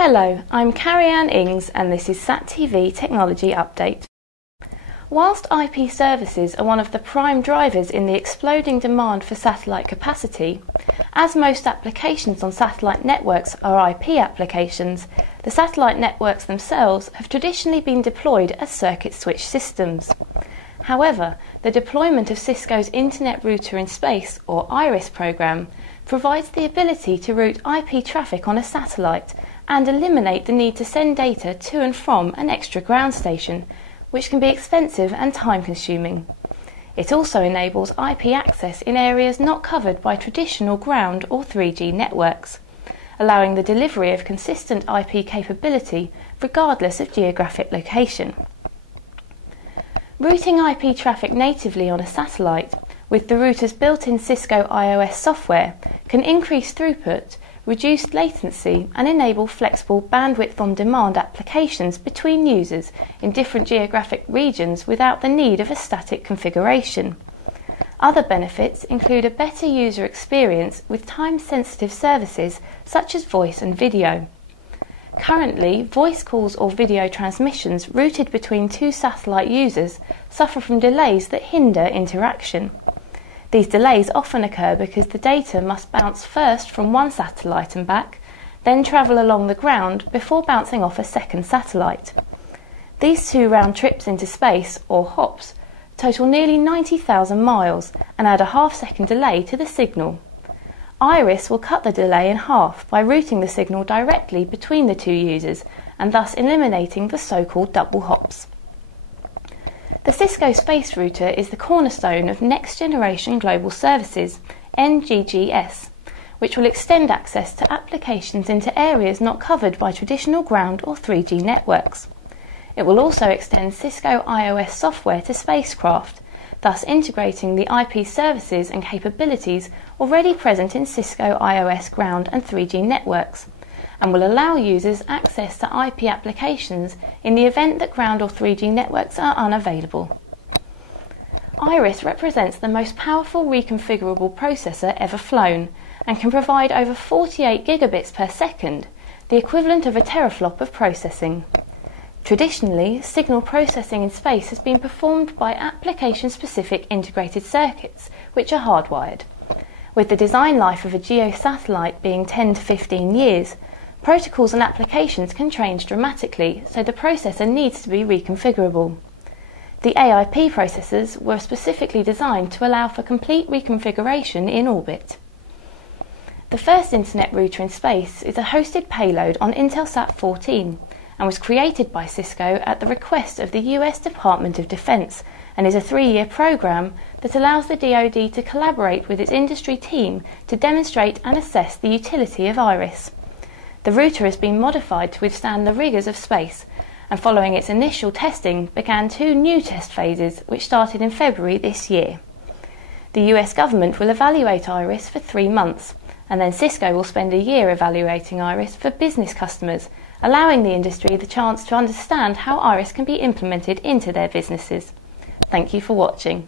Hello, I'm Carrie-Anne Ings and this is SatTV Technology Update. Whilst IP services are one of the prime drivers in the exploding demand for satellite capacity, as most applications on satellite networks are IP applications, the satellite networks themselves have traditionally been deployed as circuit switch systems. However, the deployment of Cisco's Internet Router in Space, or IRIS program, provides the ability to route IP traffic on a satellite and eliminate the need to send data to and from an extra ground station, which can be expensive and time-consuming. It also enables IP access in areas not covered by traditional ground or 3G networks, allowing the delivery of consistent IP capability regardless of geographic location. Routing IP traffic natively on a satellite with the router's built-in Cisco iOS software can increase throughput, reduce latency and enable flexible bandwidth-on-demand applications between users in different geographic regions without the need of a static configuration. Other benefits include a better user experience with time-sensitive services such as voice and video. Currently, voice calls or video transmissions routed between two satellite users suffer from delays that hinder interaction. These delays often occur because the data must bounce first from one satellite and back, then travel along the ground before bouncing off a second satellite. These two round trips into space, or hops, total nearly 90,000 miles and add a half-second delay to the signal. IRIS will cut the delay in half by routing the signal directly between the two users and thus eliminating the so-called double hops. The Cisco Space Router is the cornerstone of Next Generation Global Services, NGGS, which will extend access to applications into areas not covered by traditional ground or 3G networks. It will also extend Cisco iOS software to spacecraft, thus integrating the IP services and capabilities already present in Cisco iOS ground and 3G networks, and will allow users access to IP applications in the event that ground or 3G networks are unavailable. IRIS represents the most powerful reconfigurable processor ever flown and can provide over 48 gigabits per second, the equivalent of a teraflop of processing. Traditionally, signal processing in space has been performed by application-specific integrated circuits, which are hardwired. With the design life of a GEO satellite being 10 to 15 years, protocols and applications can change dramatically, so the processor needs to be reconfigurable. The AIP processors were specifically designed to allow for complete reconfiguration in orbit. The first Internet Router in Space is a hosted payload on Intelsat 14 and was created by Cisco at the request of the US Department of Defense and is a 3-year program that allows the DoD to collaborate with its industry team to demonstrate and assess the utility of IRIS. The router has been modified to withstand the rigours of space, and following its initial testing began 2 new test phases which started in February this year. The US government will evaluate IRIS for 3 months, and then Cisco will spend a year evaluating IRIS for business customers, allowing the industry the chance to understand how IRIS can be implemented into their businesses. Thank you for watching.